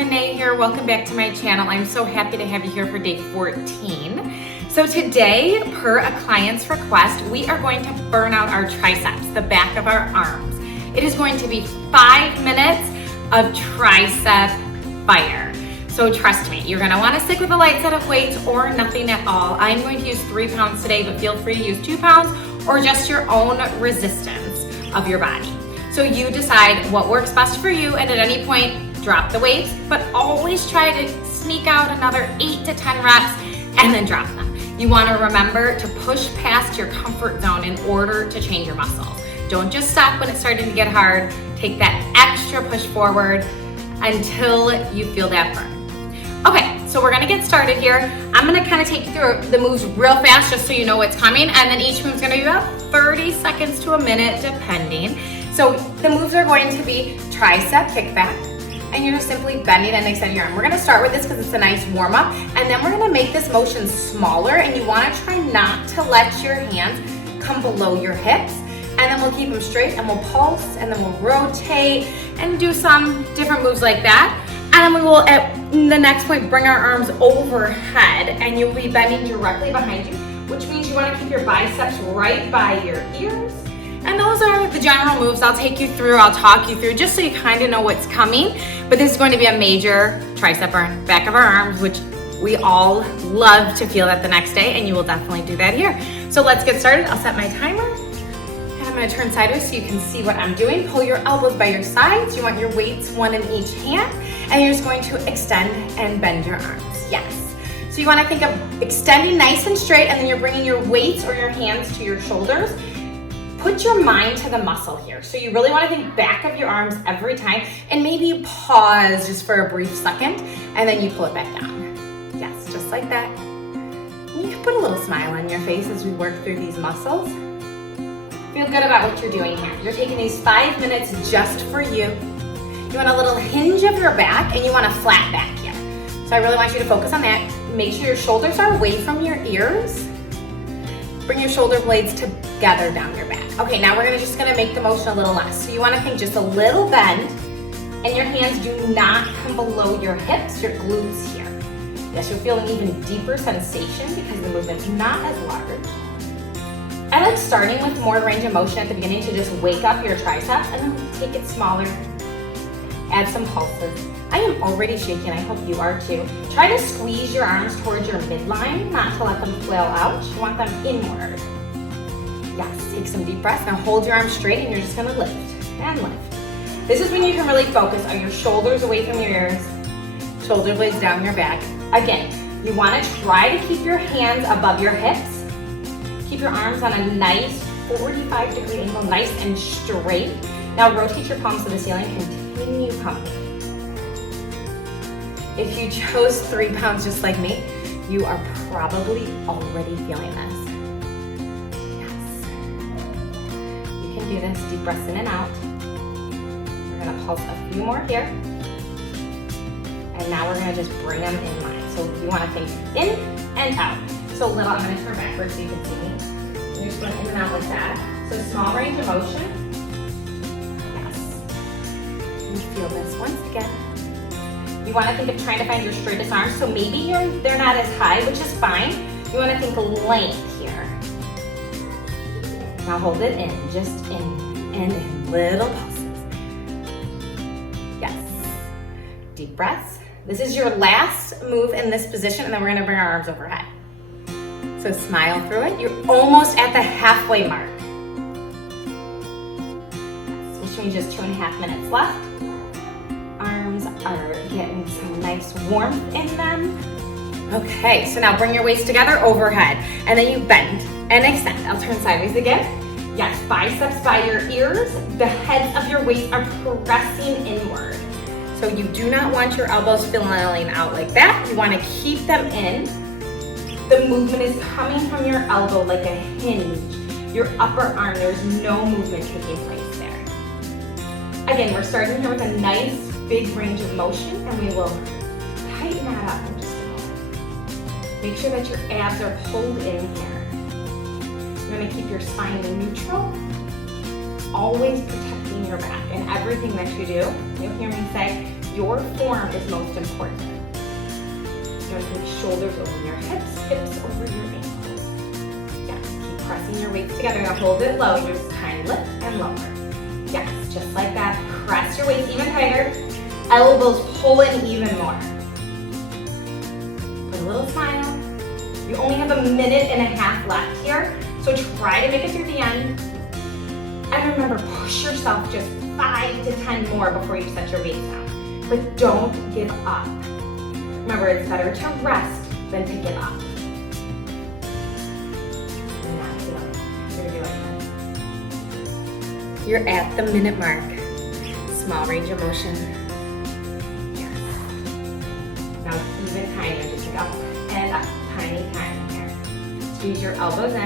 Renee here. Welcome back to my channel. I'm so happy to have you here for day 14. So today, per a client's request, we are going to burn out our triceps, the back of our arms. It is going to be 5 minutes of tricep fire. So trust me, you're gonna wanna stick with a light set of weights or nothing at all. I'm going to use 3 pounds today, but feel free to use 2 pounds or just your own resistance of your body. So you decide what works best for you, and at any point, drop the weights, but always try to sneak out another 8 to 10 reps and then drop them. You wanna remember to push past your comfort zone in order to change your muscles. Don't just stop when it's starting to get hard. Take that extra push forward until you feel that burn. Okay, so we're gonna get started here. I'm gonna kind of take you through the moves real fast just so you know what's coming, and then each move's gonna be about 30 seconds to a minute depending. So the moves are going to be tricep kickback, and you're just simply bending and extending your arm. We're gonna start with this because it's a nice warm up, and then we're gonna make this motion smaller, and you wanna try not to let your hands come below your hips, and then we'll keep them straight, and we'll pulse, and then we'll rotate, and do some different moves like that. And then we will, at the next point, bring our arms overhead, and you'll be bending directly behind you, which means you wanna keep your biceps right by your ears. And those are the general moves I'll take you through, I'll talk you through, just so you kind of know what's coming. But this is going to be a major tricep burn, back of our arms, which we all love to feel that the next day, and you will definitely do that here. So let's get started. I'll set my timer, and I'm gonna turn sideways so you can see what I'm doing. Pull your elbows by your sides. You want your weights one in each hand, and you're just going to extend and bend your arms, yes. So you wanna think of extending nice and straight, and then you're bringing your weights or your hands to your shoulders. Put your mind to the muscle here. So you really want to think back of your arms every time, and maybe you pause just for a brief second, and then you pull it back down. Yes, just like that. You can put a little smile on your face as we work through these muscles. Feel good about what you're doing here. You're taking these 5 minutes just for you. You want a little hinge of your back, and you want a flat back here. So I really want you to focus on that. Make sure your shoulders are away from your ears. Bring your shoulder blades together down your back. Okay, now we're just gonna make the motion a little less. So you wanna think just a little bend, and your hands do not come below your hips, your glutes here. Yes, you'll feel an even deeper sensation because the movement's not as large. I like starting with more range of motion at the beginning to just wake up your triceps, and then take it smaller. Add some pulses. I am already shaking, I hope you are too. Try to squeeze your arms towards your midline, not to let them flail out. You want them inward. Yes, take some deep breaths. Now hold your arms straight, and you're just gonna lift and lift. This is when you can really focus on your shoulders away from your ears, shoulder blades down your back. Again, you wanna try to keep your hands above your hips. Keep your arms on a nice 45-degree angle, nice and straight. Now rotate your palms to the ceiling, continue pumping. If you chose 3 pounds just like me, you are probably already feeling this. Yes. You can do this, deep breaths in and out. We're gonna pulse a few more here. And now we're gonna just bring them in line. So you wanna think in and out. So little, I'm gonna turn backwards so you can see me. You're just going in and out like that. So small range of motion. Yes. You feel this once again. You want to think of trying to find your straightest arms, so maybe they're not as high, which is fine. You want to think length here. Now hold it in, just in and in, little pulses. Yes. Deep breaths. This is your last move in this position, and then we're going to bring our arms overhead. So smile through it. You're almost at the halfway mark. Yes, which means just 2.5 minutes left. Arms are getting some nice warmth in them. Okay, so now bring your weights together overhead, and then you bend and extend. I'll turn sideways again. Yes, biceps by your ears. The heads of your weights are pressing inward. So you do not want your elbows flailing out like that. You want to keep them in. The movement is coming from your elbow like a hinge. Your upper arm, there's no movement taking place there. Again, we're starting here with a nice big range of motion, and we will tighten that up in just a moment. Make sure that your abs are pulled in here. You're gonna keep your spine neutral, always protecting your back. And everything that you do, you'll hear me say, Your form is most important. You want to make shoulders over your hips, hips over your ankles. Yes, keep pressing your weights together. Now hold it low. You're just trying to lift and lower. Yes, just like that. Press your weights even tighter. Elbows pull in even more. Put a little smile. You only have a minute and a half left here, so try to make it through the end. And remember, push yourself just 5 to 10 more before you set your weights down. But don't give up. Remember, it's better to rest than to give up. You're at the minute mark. Small range of motion. Yes. Now it's even tinier, just like up and up. Tiny, tiny here. Squeeze your elbows in.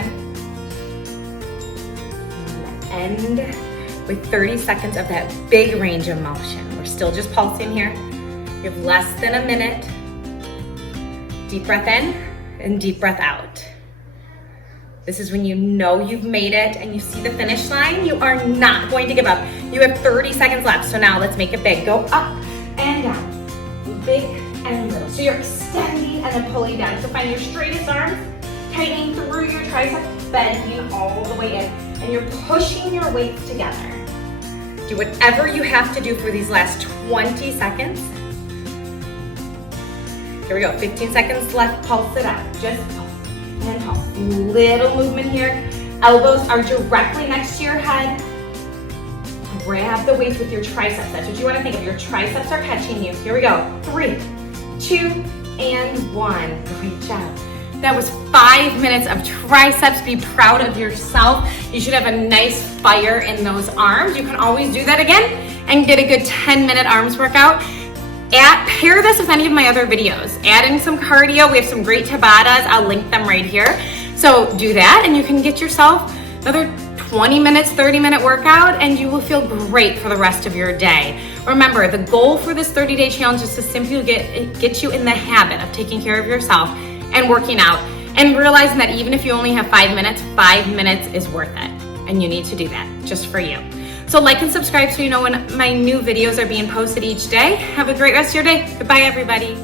And end with 30 seconds of that big range of motion. We're still just pulsing here. You have less than a minute. Deep breath in and deep breath out. This is when you know you've made it and you see the finish line. You are not going to give up. You have 30 seconds left. So now let's make it big. Go up and down. Big and little. So you're extending and then pulling down. So find your straightest arms, tightening through your triceps, bending all the way in. And you're pushing your weights together. Do whatever you have to do for these last 20 seconds. Here we go, 15 seconds left, pulse it out. Just pulse and pulse. Little movement here. Elbows are directly next to your head. Grab the weights with your triceps. That's what you want to think of. Your triceps are catching you. Here we go. 3, 2, and 1. Great job. That was 5 minutes of triceps. Be proud of yourself. You should have a nice fire in those arms. You can always do that again and get a good 10-minute arms workout. Pair this with any of my other videos. Add in some cardio. We have some great Tabatas. I'll link them right here. So do that and you can get yourself another 20 minutes, 30-minute workout and you will feel great for the rest of your day. Remember, the goal for this 30-day challenge is to simply get you in the habit of taking care of yourself and working out and realizing that even if you only have 5 minutes is worth it. And you need to do that just for you. So like and subscribe so you know when my new videos are being posted each day. Have a great rest of your day. Goodbye, everybody.